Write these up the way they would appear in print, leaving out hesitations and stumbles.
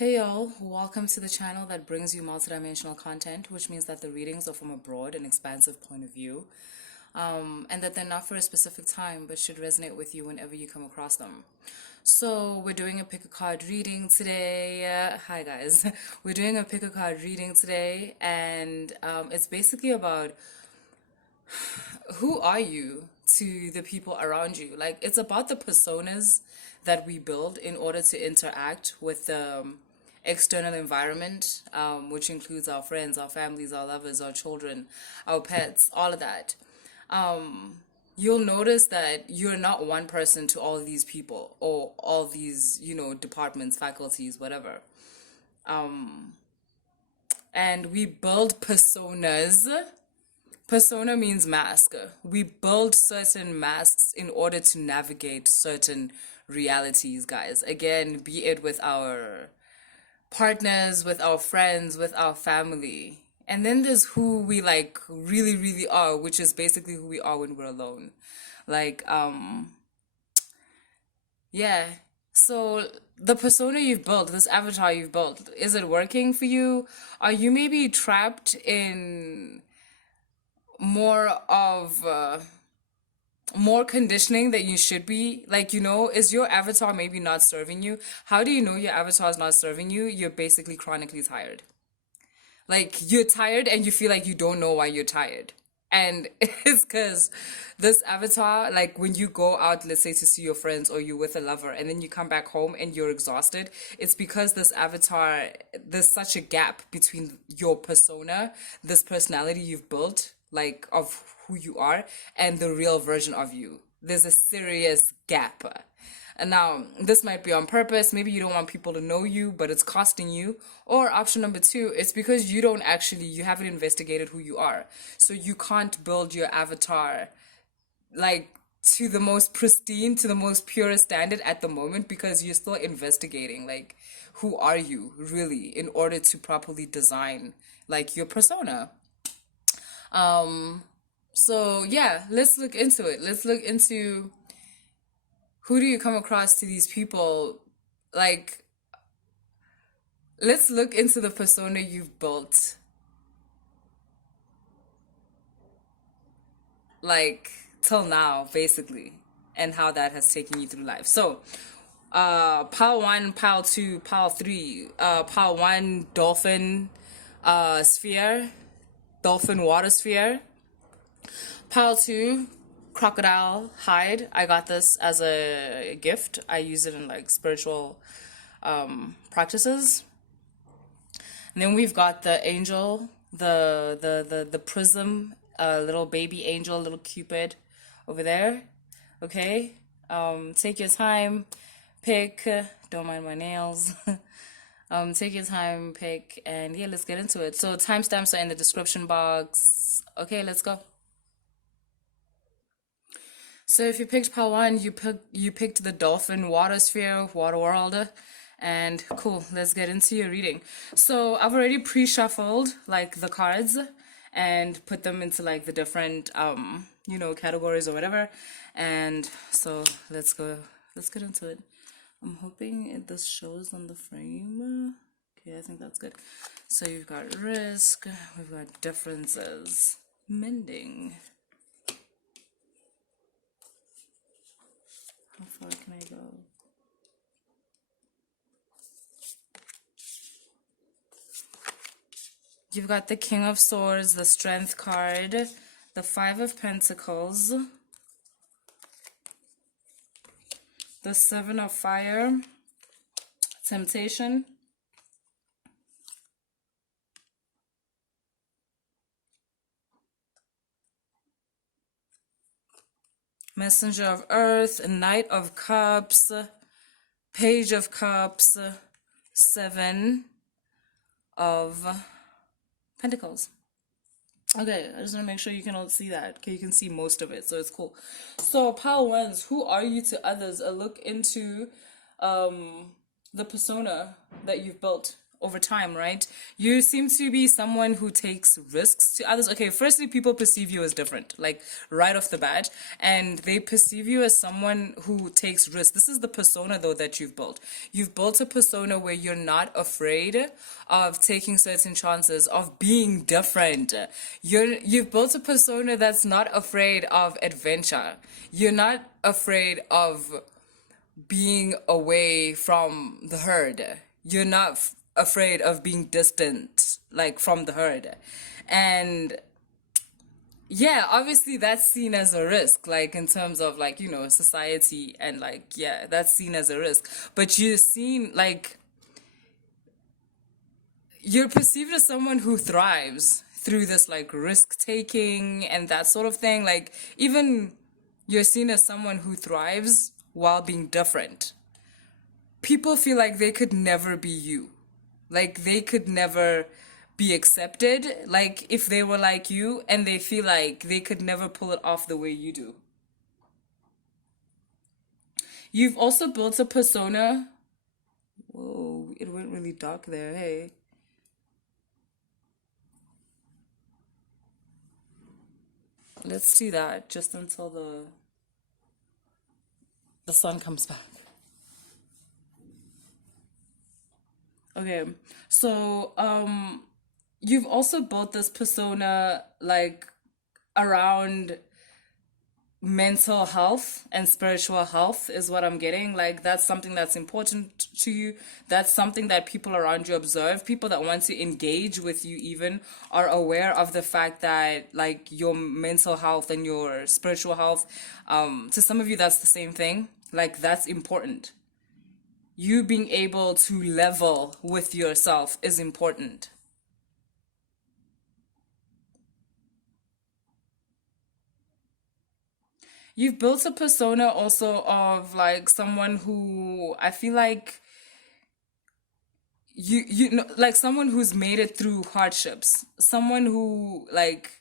Hey y'all, welcome to the channel that brings you multidimensional content, which means that the readings are from a broad and expansive point of view, and that they're not for a specific time but should resonate with you whenever you come across them. So, we're doing a pick a card reading today. Hi guys, we're doing a pick a card reading today, and it's basically about who are you to the people around you. Like, it's about the personas that we build in order to interact with the external environment, which includes our friends, our families, our lovers, our children, our pets, all of that. You'll notice that you're not one person to all these people or all these, departments, faculties, whatever. And we build personas. Persona means mask. We build certain masks in order to navigate certain realities, guys. Again, be it with our partners, with our friends, with our family. And then there's who we like really, really are, which is basically who we are when we're alone. Like, yeah. So the persona you've built, this avatar you've built, is it working for you? Are you maybe trapped in more of more conditioning that you should be? Like, is your avatar maybe not serving you? How do you know your avatar is not serving you? You're basically chronically tired. Like, you're tired and you feel like you don't know why you're tired. And it's because this avatar, like when you go out, let's say to see your friends or you're with a lover, and then you come back home and you're exhausted, it's because this avatar, there's such a gap between your persona, this personality you've built, like of who you are, and the real version of you. There's a serious gap. And now, this might be on purpose. Maybe you don't want people to know you, but it's costing you. Or option number two, it's because you haven't investigated who you are. So you can't build your avatar like to the most pristine, to the most purest standard at the moment because you're still investigating. Like, who are you really in order to properly design like your persona? So yeah, let's look into it. Let's look into who do you come across to these people? Like, let's look into the persona you've built, like, till now, basically, and how that has taken you through life. So, pile one, pile two, pile three, pile one, dolphin, sphere, dolphin water sphere. Pile two, crocodile hide. I got this as a gift. I use it in like spiritual practices. And then we've got the angel, the prism, little baby angel, little cupid over there. Okay. Take your time, pick. Don't mind my nails. Take your time, pick, and yeah, let's get into it. So timestamps are in the description box. Okay, let's go. So if you picked pile one, you picked the dolphin water sphere, water world, and cool. Let's get into your reading. So I've already pre-shuffled like the cards and put them into like the different categories or whatever. And so let's go. Let's get into it. I'm hoping this shows on the frame. Okay, I think that's good. So you've got risk. We've got differences. Mending. How far can I go? You've got the King of Swords, the Strength card, the Five of Pentacles, the Seven of Fire, Temptation, Messenger of Earth, Knight of Cups, Page of Cups, Seven of Pentacles. Okay, I just want to make sure you can all see that. Okay, you can see most of it, so it's cool. So, pile ones, who are you to others? A look into the persona that you've built over time, right? You seem to be someone who takes risks to others. Okay, firstly, people perceive you as different, like right off the bat, and they perceive you as someone who takes risks. This is the persona, though, that you've built. You've built a persona where you're not afraid of taking certain chances, of being different. You've built a persona that's not afraid of adventure. You're not afraid of being away from the herd. You're not afraid of being distant, like from the herd. And yeah, obviously that's seen as a risk, like in terms of like, society and like, yeah, that's seen as a risk. But you're seen like, you're perceived as someone who thrives through this like risk taking and that sort of thing. Like, even you're seen as someone who thrives while being different. People feel like they could never be you. Like they could never be accepted, like if they were like you, and they feel like they could never pull it off the way you do. You've also built a persona. Whoa, it went really dark there. Hey. Let's do that just until the sun comes back. Okay. So, you've also built this persona like around mental health and spiritual health is what I'm getting. Like that's something that's important to you. That's something that people around you observe. People that want to engage with you even are aware of the fact that like your mental health and your spiritual health, to some of you that's the same thing. Like that's important. You being able to level with yourself is important. You've built a persona also of like someone who I feel like you know, like someone who's made it through hardships. Someone who like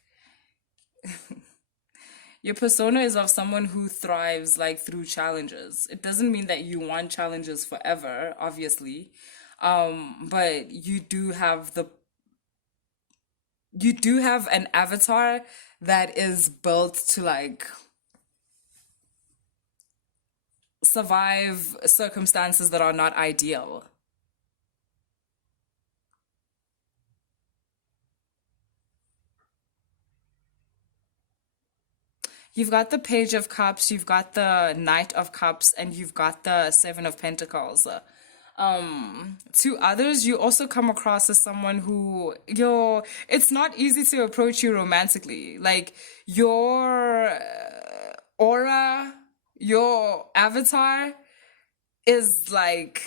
your persona is of someone who thrives like through challenges. It doesn't mean that you want challenges forever, obviously. But you do have an avatar that is built to like survive circumstances that are not ideal. You've got the Page of Cups, you've got the Knight of Cups, and you've got the Seven of Pentacles. To others, you also come across as someone who it's not easy to approach you romantically. Like your aura, your avatar is like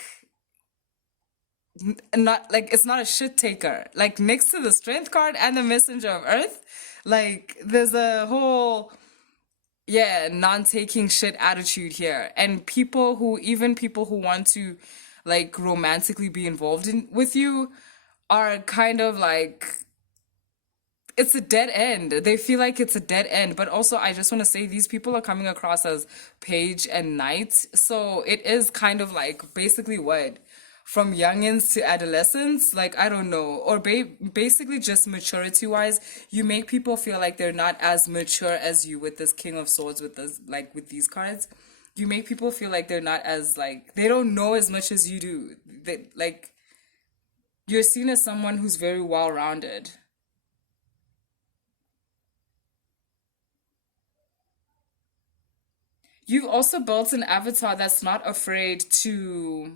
not like it's not a shit taker. Like next to the Strength card and the Messenger of Earth, like there's a whole non-taking shit attitude here. And people who want to like romantically be involved in with you are kind of like it's a dead end. They feel like it's a dead end. But also I just want to say these people are coming across as page and knight. So it is kind of like basically what? From youngins to adolescents, like I don't know, or basically just maturity wise, you make people feel like they're not as mature as you with this King of Swords, with this like with these cards. You make people feel like they're not as like they don't know as much as you do. They like you're seen as someone who's very well rounded. You've also built an avatar that's not afraid to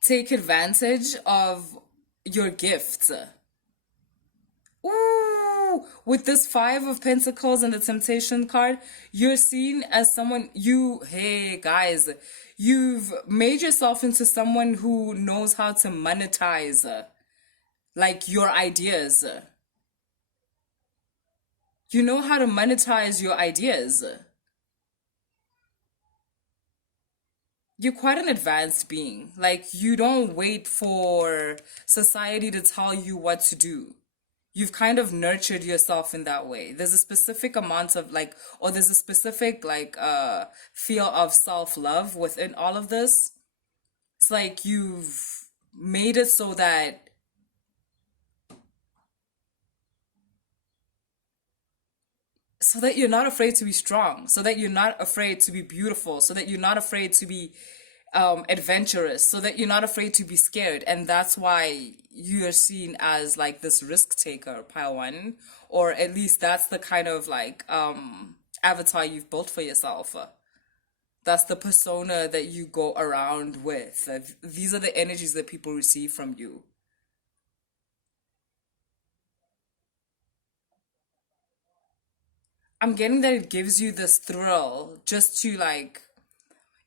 take advantage of your gifts. Ooh, with this Five of Pentacles and the Temptation card, you're seen as someone hey guys, you've made yourself into someone who knows how to monetize like your ideas. You know how to monetize your ideas. You're quite an advanced being. Like, you don't wait for society to tell you what to do. You've kind of nurtured yourself in that way. There's a specific amount of like, or there's a specific like feel of self-love within all of this. It's like you've made it so that you're not afraid to be strong, so that you're not afraid to be beautiful, so that you're not afraid to be adventurous, so that you're not afraid to be scared. And that's why you're seen as like this risk taker, pile one, or at least that's the kind of like avatar you've built for yourself. That's the persona that you go around with. These are the energies that people receive from you. I'm getting that it gives you this thrill just to like,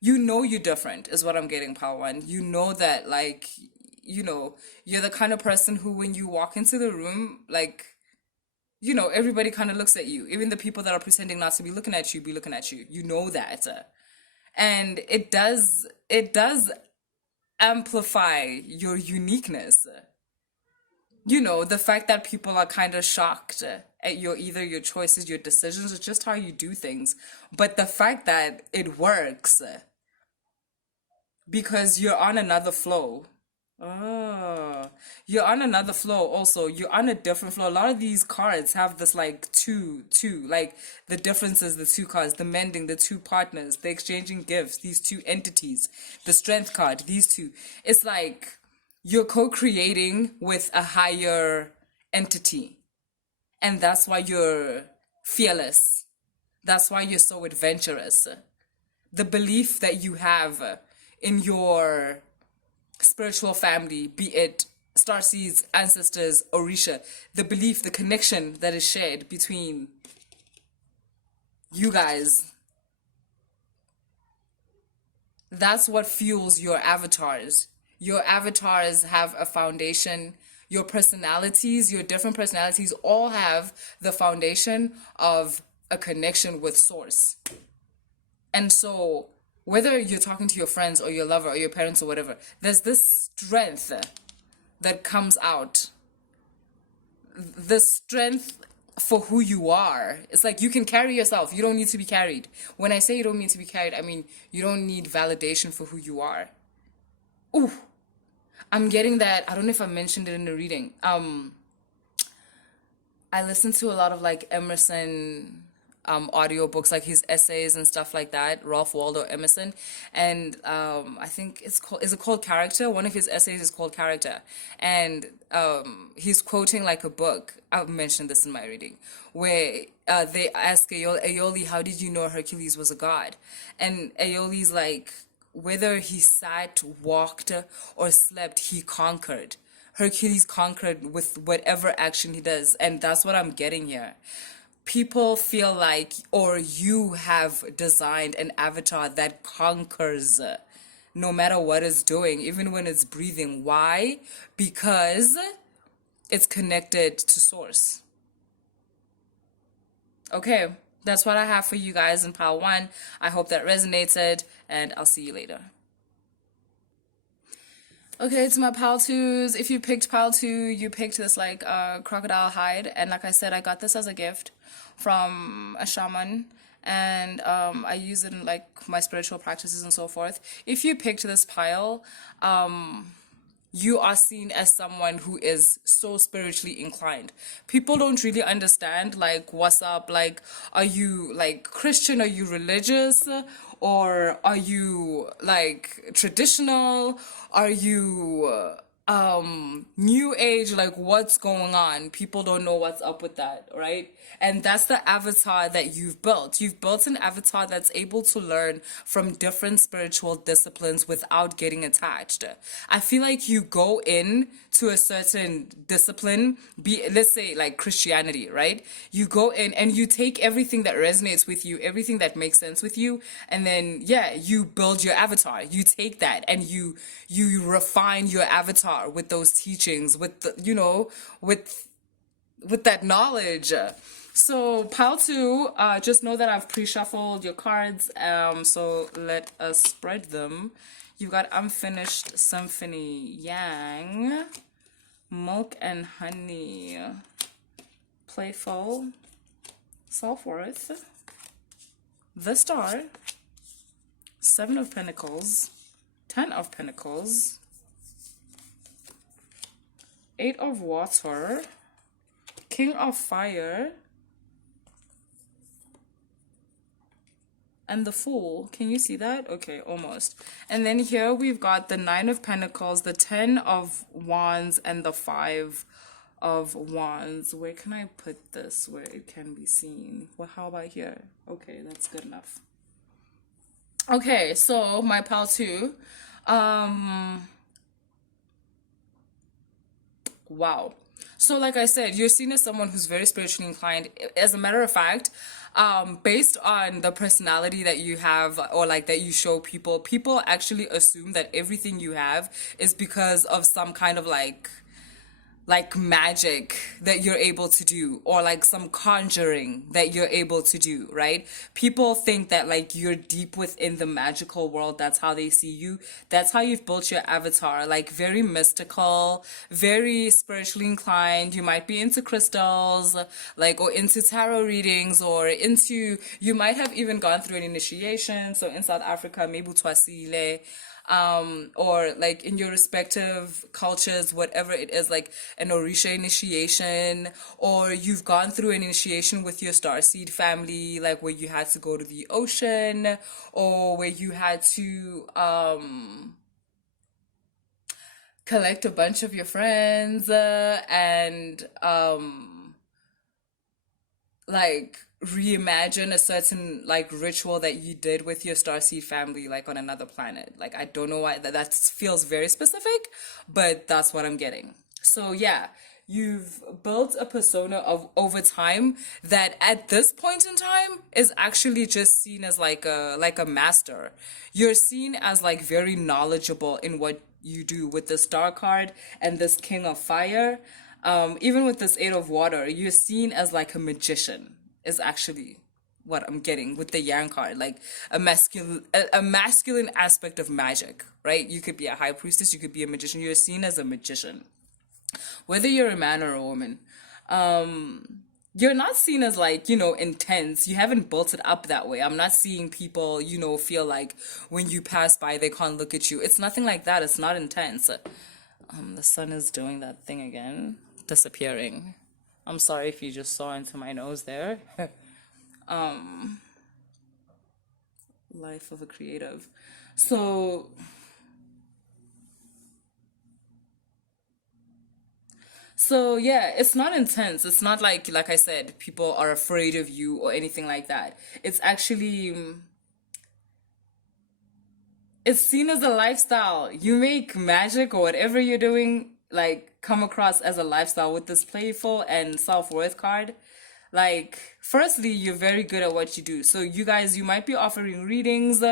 you're different, is what I'm getting, Pawan. You know that, like, you're the kind of person who, when you walk into the room, like, everybody kind of looks at you. Even the people that are pretending not to be looking at you, be looking at you. You know that. And it does amplify your uniqueness. The fact that people are kind of shocked at either your choices, your decisions, or just how you do things. But the fact that it works because you're on another flow. Oh, you're on another flow also. You're on a different flow. A lot of these cards have this like two, like the differences, the two cards, the mending, the two partners, the exchanging gifts, these two entities, the strength card, these two. It's like you're co-creating with a higher entity. And that's why you're fearless. That's why you're so adventurous. The belief that you have in your spiritual family, be it starseeds, ancestors, Orisha, the belief, the connection that is shared between you guys, that's what fuels your avatars. Your avatars have a foundation. Your personalities, your different personalities, all have the foundation of a connection with source. And so, whether you're talking to your friends or your lover or your parents or whatever, there's this strength that comes out. The strength for who you are. It's like you can carry yourself. You don't need to be carried. When I say you don't need to be carried, I mean you don't need validation for who you are. Ooh, I'm getting that. I don't know if I mentioned it in the reading. I listen to a lot of like Emerson audiobooks, like his essays and stuff like that, Ralph Waldo Emerson. And I think is it called Character? One of his essays is called Character. And he's quoting like a book. I've mentioned this in my reading, where they ask Aeoli, how did you know Hercules was a god? And Aeoli's like, whether he sat, walked, or slept, he conquered. Hercules conquered with whatever action he does. And that's what I'm getting here. People feel like, or you have designed an avatar that conquers no matter what it's doing, even when it's breathing. Why? Because it's connected to source. Okay, that's what I have for you guys in pile one. I hope that resonated, and I'll see you later. Okay, to my pile twos. If you picked pile two, you picked this like crocodile hide, and like I said, I got this as a gift from a shaman, and I use it in like my spiritual practices and so forth. If you picked this pile, you are seen as someone who is so spiritually inclined. People don't really understand like what's up, like are you like Christian, are you religious, or are you like traditional, are you new age, like what's going on? People don't know what's up with that, right? And that's the avatar that you've built an avatar that's able to learn from different spiritual disciplines without getting attached. I feel like you go in to a certain discipline, let's say like Christianity, right? You go in and you take everything that resonates with you, everything that makes sense with you, and then yeah, you build your avatar. You take that and you refine your avatar with those teachings, with the, with that knowledge. So pile two, just know that I've pre-shuffled your cards. So let us spread them. You've got Unfinished Symphony, Yang, Milk and Honey, Playful, Self-Worth, the Star, Seven of Pentacles, Ten of Pentacles, Eight of Water, King of Fire, and the Fool. Can you see that? Okay, almost. And then here we've got the Nine of Pentacles, the Ten of Wands, and the Five of Wands. Where can I put this where it can be seen? Well, how about here? Okay, that's good enough. Okay, so my pal too. Wow. So, like I said, you're seen as someone who's very spiritually inclined. As a matter of fact, based on the personality that you have or like that you show people, people actually assume that everything you have is because of some kind of like magic that you're able to do or like some conjuring that you're able to do, right? People think that like you're deep within the magical world. That's how they see you. That's how you've built your avatar, like very mystical, very spiritually inclined. You might be into crystals, like, or into tarot readings, or into, you might have even gone through an initiation. So in South Africa, maybe Twasile, or like in your respective cultures, whatever it is, like an Orisha initiation, or you've gone through an initiation with your starseed family, like where you had to go to the ocean, or where you had to collect a bunch of your friends and like reimagine a certain like ritual that you did with your starseed family like on another planet. Like I don't know why that feels very specific, but that's what I'm getting. So yeah, you've built a persona of over time that at this point in time is actually just seen as like a master. You're seen as like very knowledgeable in what you do with the Star card and this King of Fire. Even with this Eight of Water, you're seen as like a magician, is actually what I'm getting with the Yang card, like a masculine aspect of magic, right? You could be a high priestess, you could be a magician. You're seen as a magician, whether you're a man or a woman. You're not seen as like, intense. You haven't built it up that way. I'm not seeing people, feel like when you pass by they can't look at you. It's nothing like that. It's not intense. The sun is doing that thing again, disappearing. I'm sorry if you just saw into my nose there. Life of a creative. So yeah, it's not intense. It's not like I said, people are afraid of you or anything like that. It's actually it's seen as a lifestyle. You make magic or whatever you're doing like come across as a lifestyle with this playful and self-worth card. Like, firstly, you're very good at what you do. So you guys, you might be offering readings,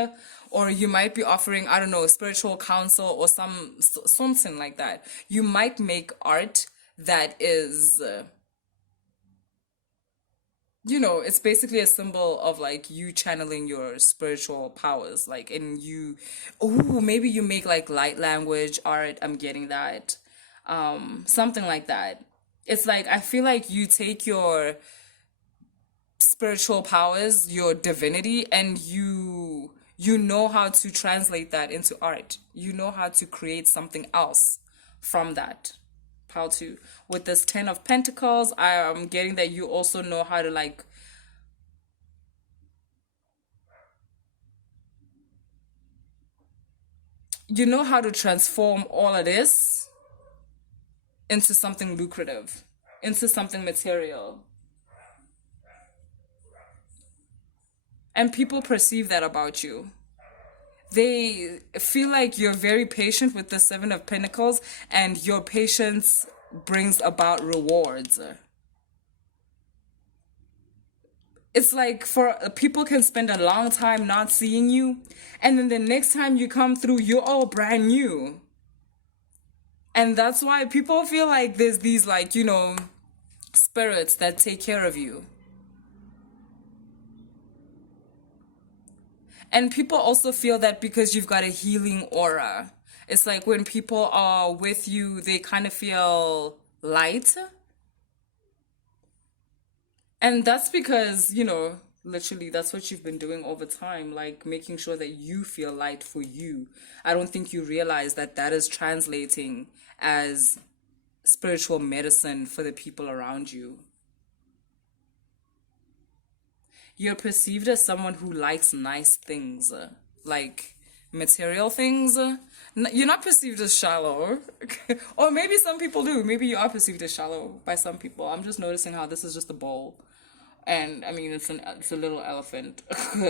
or you might be offering, I don't know, spiritual counsel or something like that. You might make art that is it's basically a symbol of like you channeling your spiritual powers. Like, and you, oh, maybe you make like light language art. I'm getting that. Something like that. It's like, I feel like you take your spiritual powers, your divinity, and you know how to translate that into art. You know how to create something else from that. How to, with this 10 of Pentacles, I am getting that you also know how to like transform all of this into something lucrative, into something material. And people perceive that about you. They feel like you're very patient with the Seven of Pentacles, and your patience brings about rewards. It's like, for people can spend a long time not seeing you, and then the next time you come through, you're all brand new. And that's why people feel like there's these like, spirits that take care of you. And people also feel that because you've got a healing aura. It's like when people are with you, they kind of feel light. And that's because, literally that's what you've been doing over time, like making sure that you feel light for you. I don't think you realize that that is translating as spiritual medicine for the people around you. You're perceived as someone who likes nice things, like material things. You're not perceived as shallow. Or maybe some people do. Maybe you are perceived as shallow by some people. I'm just noticing how this is just a bowl. And I mean, it's a little elephant.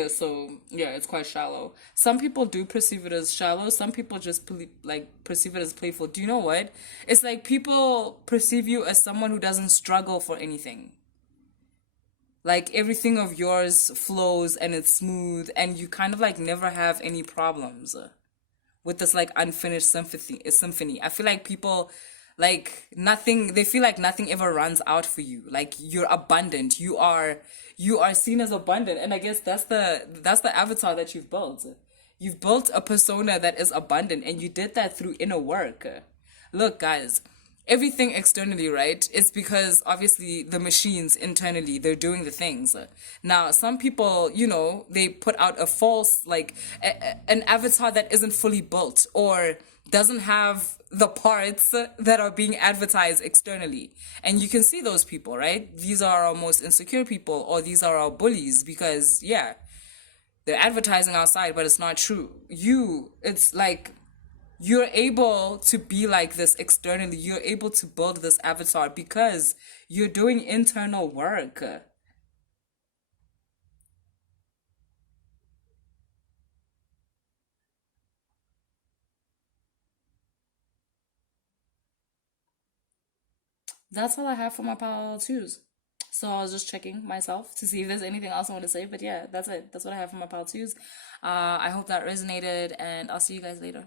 So yeah, it's quite shallow. Some people do perceive it as shallow. Some people just perceive it as playful. Do you know what? It's like people perceive you as someone who doesn't struggle for anything. Like everything of yours flows and it's smooth, and you kind of like never have any problems with this like unfinished symphony. I feel like people like nothing, they feel like nothing ever runs out for you. Like you're abundant. You are seen as abundant. And I guess that's the avatar that you've built. You've built a persona that is abundant, and you did that through inner work. Look, guys, everything externally, right? It's because obviously the machines internally, they're doing the things. Now, some people, they put out a false, like an avatar that isn't fully built or doesn't have the parts that are being advertised externally. And you can see those people, right? These are our most insecure people, or these are our bullies, because yeah, they're advertising outside, but it's not true. It's like you're able to be like this externally. You're able to build this avatar because you're doing internal work. That's all I have for my pile twos. So I was just checking myself to see if there's anything else I want to say. But yeah, that's it. That's what I have for my pile twos. I hope that resonated, and I'll see you guys later.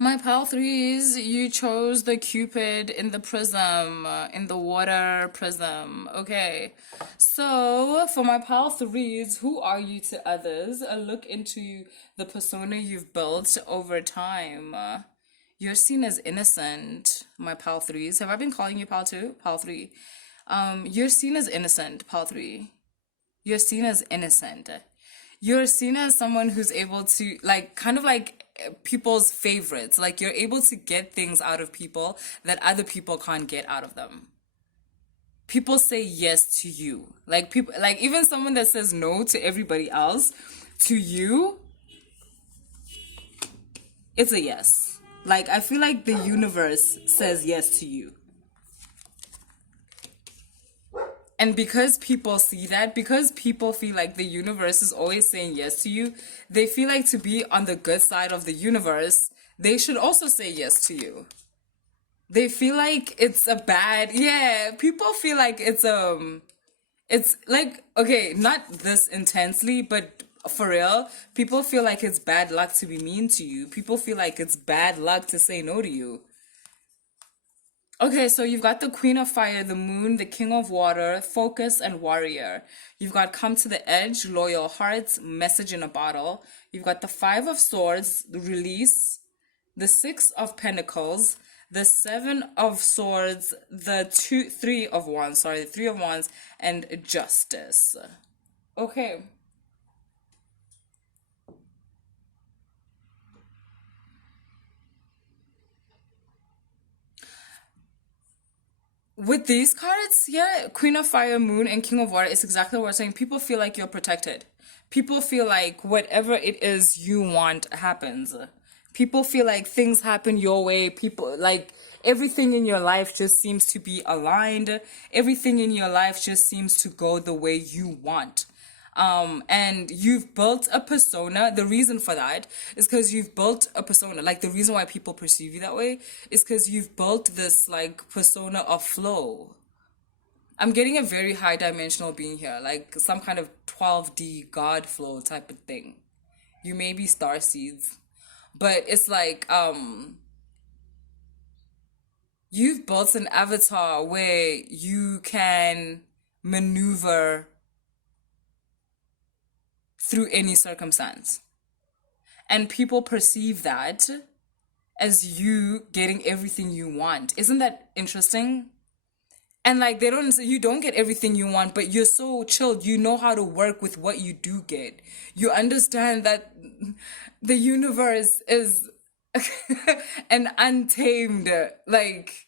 My pal threes, you chose the Cupid in the prism, in the water prism. Okay. So, for my pal threes, who are you to others? A look into the persona you've built over time. You're seen as innocent, my pal threes. Have I been calling you pal two? Pal three. You're seen as innocent, pal three. You're seen as innocent. You're seen as someone who's able to, like, kind of like people's favorites. Like, you're able to get things out of people that other people can't get out of them. People say yes to you. Like, people, like, even someone that says no to everybody else, to you, it's a yes. Like, I feel like the universe says yes to you. And because people see that, because people feel like the universe is always saying yes to you, they feel like to be on the good side of the universe, they should also say yes to you. They feel like it's a bad, yeah, people feel like it's like, okay, not this intensely, but for real, people feel like it's bad luck to be mean to you. People feel like it's bad luck to say no to you. Okay, so you've got the Queen of Fire, the Moon, the King of Water, Focus, and Warrior. You've got Come to the Edge, Loyal Hearts, Message in a Bottle. You've got the Five of Swords, the Release, the Six of Pentacles, the Seven of Swords, the Three of Wands, the Three of Wands, and Justice. Okay. With these cards, yeah, Queen of Fire, Moon, and King of Water, it's exactly what we're saying. People feel like you're protected. People feel like whatever it is you want happens. People feel like things happen your way. People, like, everything in your life just seems to be aligned. Everything in your life just seems to go the way you want. And you've built a persona. The reason for that is because you've built a persona. Like, the reason why people perceive you that way is because you've built this like persona of flow. I'm getting a very high dimensional being here, like some kind of 12D God flow type of thing. You may be star seeds, but it's like you've built an avatar where you can maneuver through any circumstance. And people perceive that as you getting everything you want. Isn't that interesting? And like you don't get everything you want, but you're so chilled. You know how to work with what you do get. You understand that the universe is an untamed, like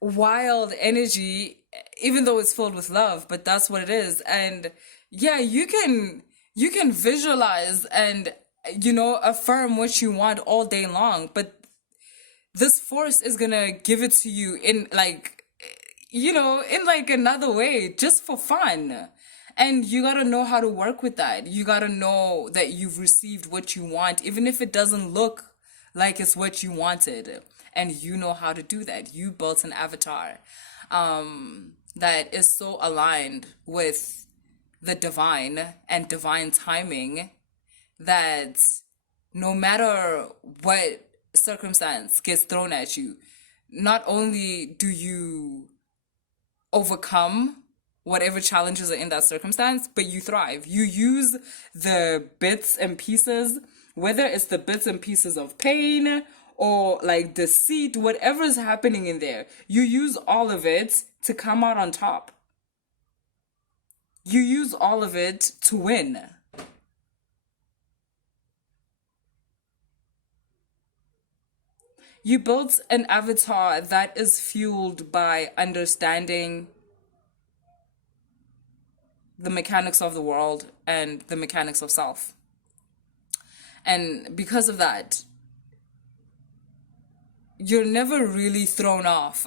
wild energy, even though it's filled with love, but that's what it is. And yeah, you can visualize and affirm what you want all day long, but this force is gonna give it to you in like in like another way, just for fun. And you gotta know how to work with that. You gotta know that you've received what you want, even if it doesn't look like it's what you wanted. And you know how to do that. You built an avatar that is so aligned with the divine and divine timing that no matter what circumstance gets thrown at you, not only do you overcome whatever challenges are in that circumstance, but you thrive. You use the bits and pieces, whether it's the bits and pieces of pain or like deceit, whatever is happening in there, you use all of it to come out on top. You use all of it to win. You built an avatar that is fueled by understanding the mechanics of the world and the mechanics of self. And because of that, you're never really thrown off.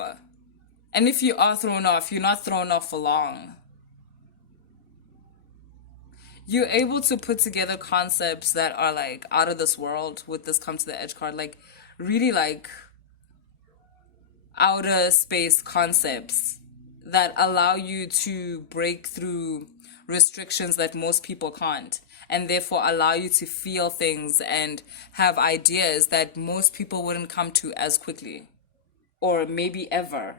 And if you are thrown off, you're not thrown off for long. You're able to put together concepts that are like out of this world with this come to the edge card, like really like outer space concepts that allow you to break through restrictions that most people can't, and therefore allow you to feel things and have ideas that most people wouldn't come to as quickly or maybe ever.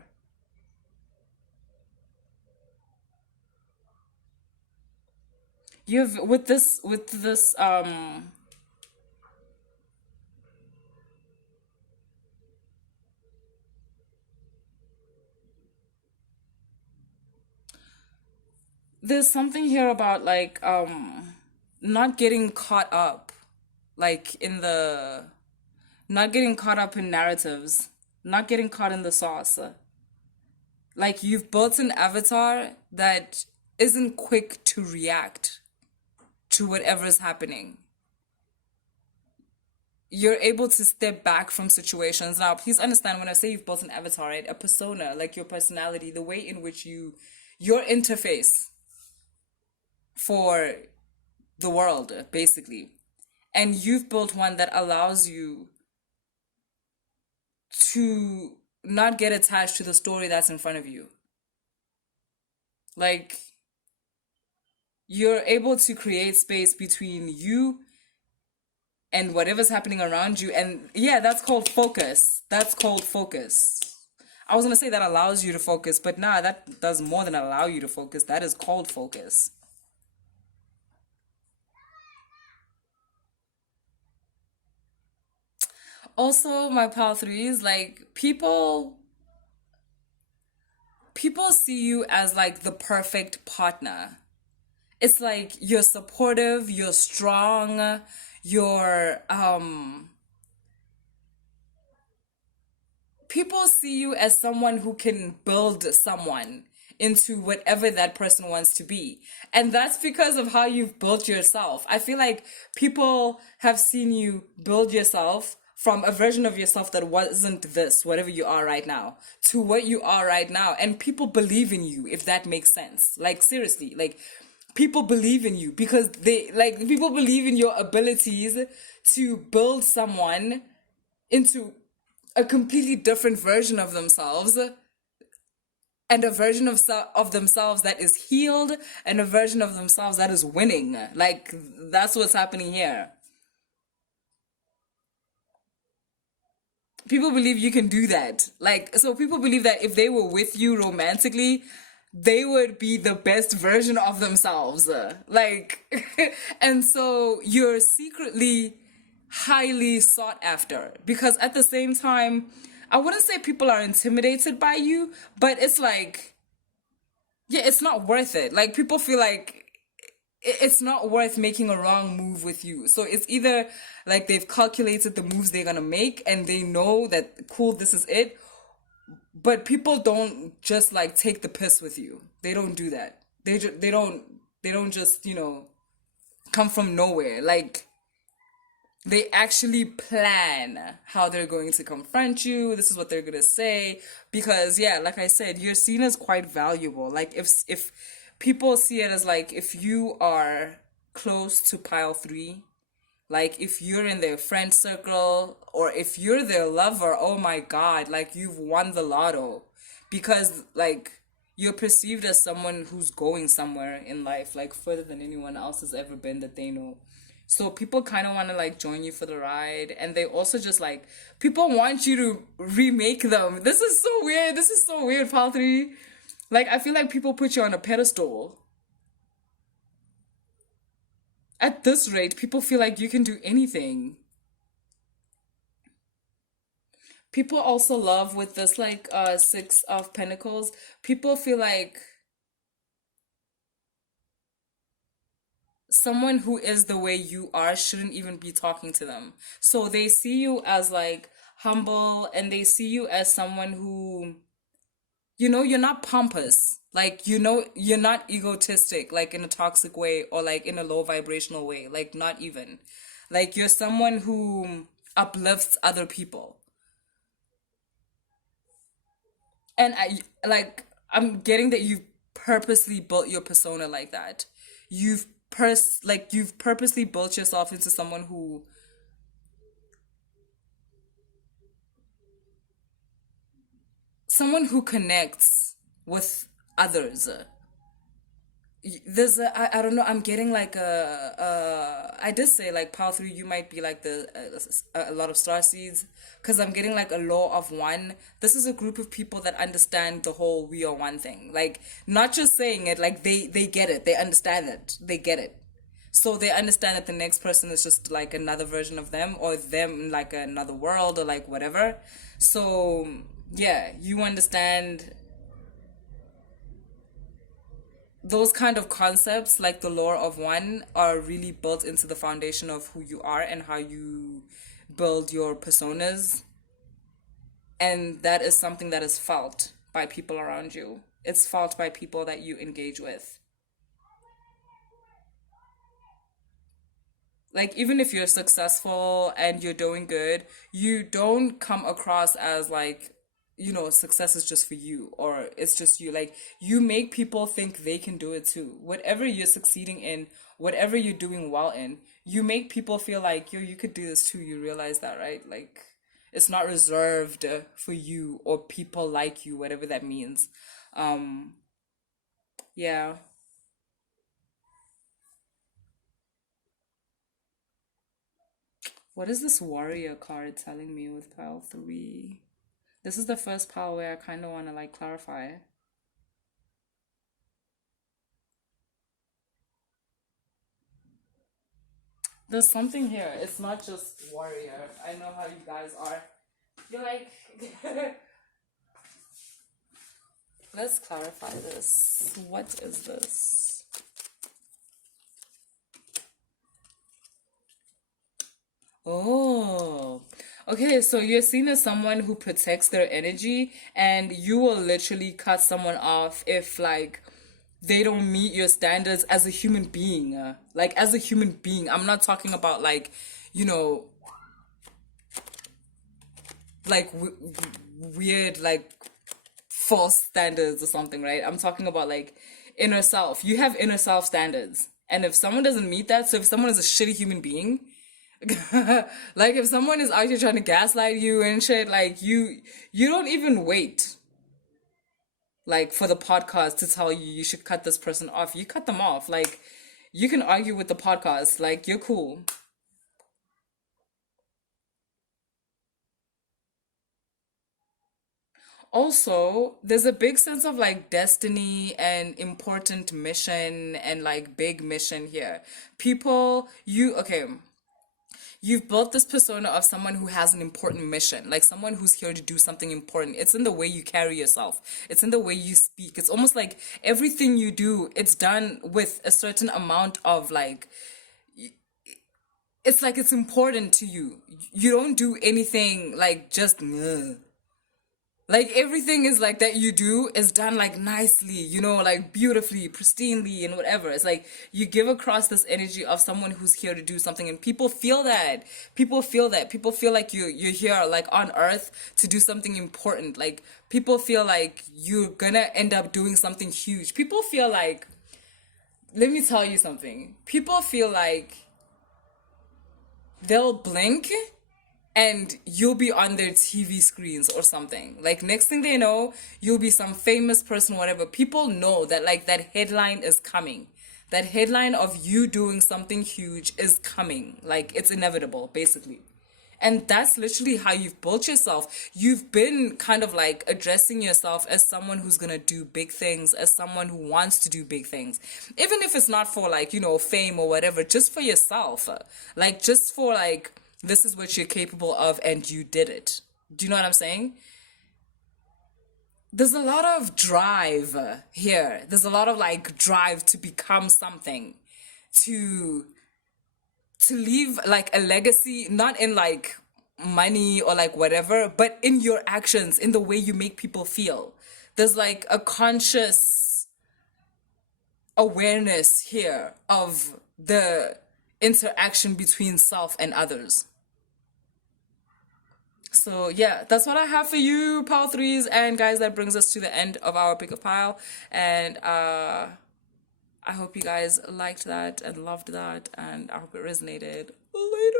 You've with this there's something here about like not getting caught up, like in the not getting caught up in narratives, not getting caught in the sauce. Like you've built an avatar that isn't quick to react to whatever's happening. You're able to step back from situations. Now, please understand when I say you've built an avatar, right? A persona, like your personality, the way in which your interface for the world, basically. And you've built one that allows you to not get attached to the story that's in front of you. Like, you're able to create space between you and whatever's happening around you. And yeah, that's called focus. That's called focus. I was going to say that allows you to focus, but nah, that does more than allow you to focus. That is called focus. Also, my pal threes, like people see you as like the perfect partner. It's like you're supportive, you're strong, you're people see you as someone who can build someone into whatever that person wants to be. And that's because of how you've built yourself. I feel like people have seen you build yourself from a version of yourself that wasn't this, whatever you are right now, to what you are right now. And people believe in you, if that makes sense. Like, seriously, like, people believe in you because people believe in your abilities to build someone into a completely different version of themselves, and a version of themselves that is healed, and a version of themselves that is winning. Like, that's what's happening here. People believe you can do that. Like, so people believe that if they were with you romantically, they would be the best version of themselves. Like, and so you're secretly highly sought after, because at the same time, I wouldn't say people are intimidated by you, but it's like, yeah, it's not worth it. Like, people feel like it's not worth making a wrong move with you. So it's either like they've calculated the moves they're gonna make and they know that cool, this is it. But people don't just like take the piss with you. They don't do that. They don't just, come from nowhere. Like they actually plan how they're going to confront you. This is what they're going to say because yeah, like I said, you're seen as quite valuable. Like if people see it as like if you are close to pile 3, like if you're in their friend circle or if you're their lover, oh my God, like you've won the lotto because like you're perceived as someone who's going somewhere in life, like further than anyone else has ever been that they know. So people kind of want to like join you for the ride and they also just like people want you to remake them. This is so weird. This is so weird, Pal 3. Like I feel like people put you on a pedestal. At this rate, people feel like you can do anything. People also love with this like 6 of Pentacles. People feel like someone who is the way you are shouldn't even be talking to them. So they see you as like humble and they see you as someone who, you're not pompous. Like, you're not egotistic, like in a toxic way or like in a low vibrational way. Like, not even. Like, you're someone who uplifts other people. And I'm getting that you've purposely built your persona like that. You've purposely built yourself into someone who connects with others. There's I don't know, I'm getting like I did say like power 3 you might be like the a lot of star seeds because I'm getting like a law of one. This is a group of people that understand the whole we are one thing, like not just saying it, like they get it, they understand it, they get it. So they understand that the next person is just like another version of them or them in like another world or like whatever. So yeah, you understand those kind of concepts like the lore of one are really built into the foundation of who you are and how you build your personas, and that is something that is felt by people around you. It's felt by people that you engage with. Like even if you're successful and you're doing good, you don't come across as like, success is just for you or it's just you. Like you make people think they can do it too. Whatever you're succeeding in, whatever you're doing well in, you make people feel like, yo, you could do this too. You realize that, right? Like it's not reserved for you or people like you, whatever that means. Um, yeah. What is this warrior card telling me with pile 3? This is the first pile where I kind of want to like clarify. There's something here. It's not just warrior. I know how you guys are. You're like, let's clarify this. What is this? Oh, okay. So you're seen as someone who protects their energy, and you will literally cut someone off if, like, they don't meet your standards as a human being. Like, as a human being, I'm not talking about, like, you know, like weird, like, false standards or something, right? I'm talking about, like, inner self. You have inner self standards. And if someone doesn't meet that, so if someone is a shitty human being, like if someone is out here trying to gaslight you and shit, like you don't even wait like for the podcast to tell you you should cut this person off. You cut them off. Like you can argue with the podcast, like you're cool. Also, there's a big sense of like destiny and important mission and like big mission here. People, you okay, you've built this persona of someone who has an important mission, like someone who's here to do something important. It's in the way you carry yourself. It's in the way you speak. It's almost like everything you do, it's done with a certain amount of like, it's like it's important to you. You don't do anything like just like everything is like that you do is done like nicely, like beautifully, pristinely, and whatever. It's like you give across this energy of someone who's here to do something, and people feel that. People feel that. People feel like you're here like on earth to do something important. Like people feel like you're gonna end up doing something huge. People feel like, let me tell you something. People feel like they'll blink and you'll be on their TV screens or something. Like next thing they know, you'll be some famous person, whatever. People know that like that headline is coming. That headline of you doing something huge is coming. Like it's inevitable, basically. And that's literally how you've built yourself. You've been kind of like addressing yourself as someone who's going to do big things, as someone who wants to do big things. Even if it's not for like, fame or whatever, just for yourself. Like just for like, this is what you're capable of and you did it. Do you know what I'm saying? There's a lot of drive here. There's a lot of like drive to become something, to leave like a legacy, not in like money or like whatever, but in your actions, in the way you make people feel. There's like a conscious awareness here of the interaction between self and others. So yeah, that's what I have for you, Power Threes. And guys, that brings us to the end of our pick of pile. And I hope you guys liked that and loved that, and I hope it resonated. Later.